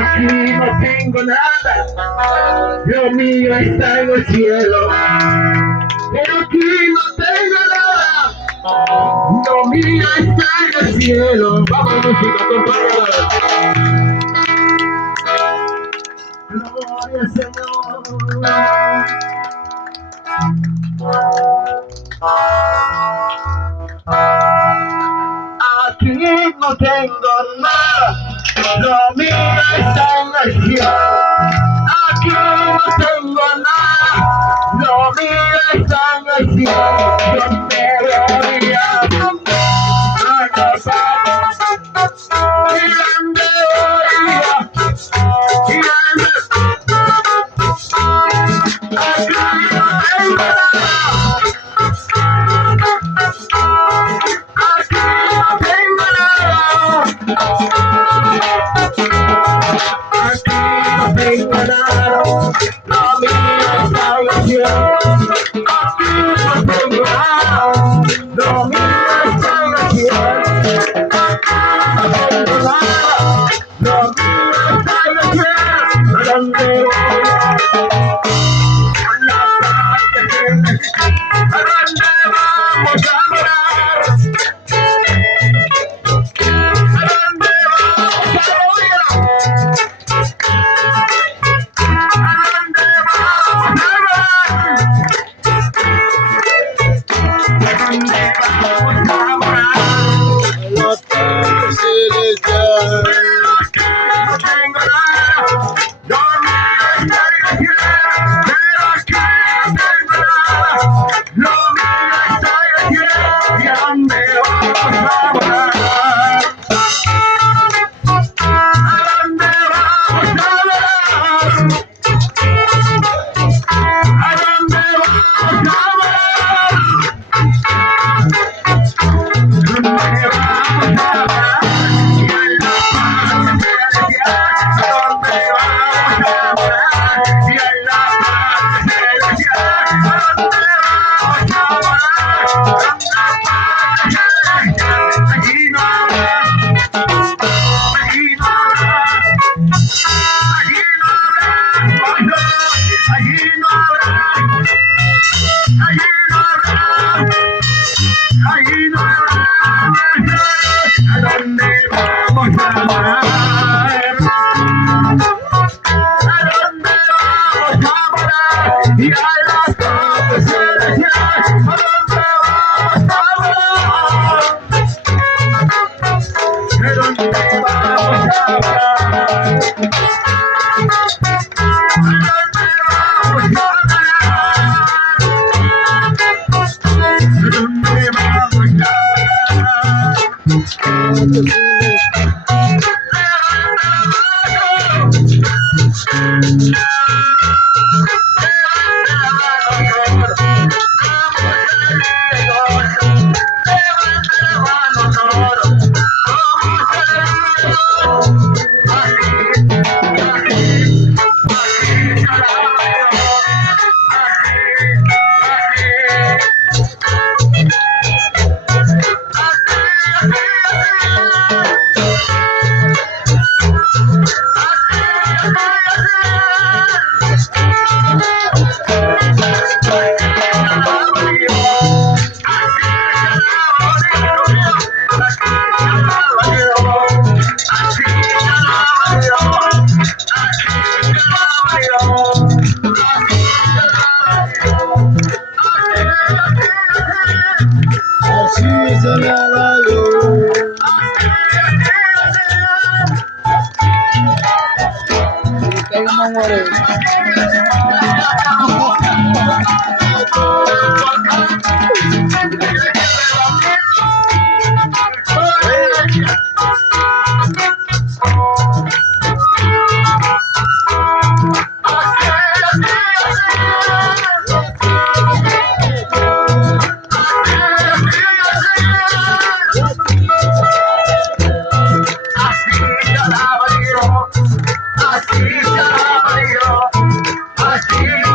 Aquí no tengo nada, lo mío está en el cielo. Pero aquí no tengo nada, lo mío está en el cielo. Vamos, música, compañeros. Gloria al Señor. Aquí no tengo nada, lo mío está en el cielo. Aquí no tengo nada, lo mío está en el cielo. Yo me voy a casar, y donde voy a, y donde, aquí no tengo nada. Así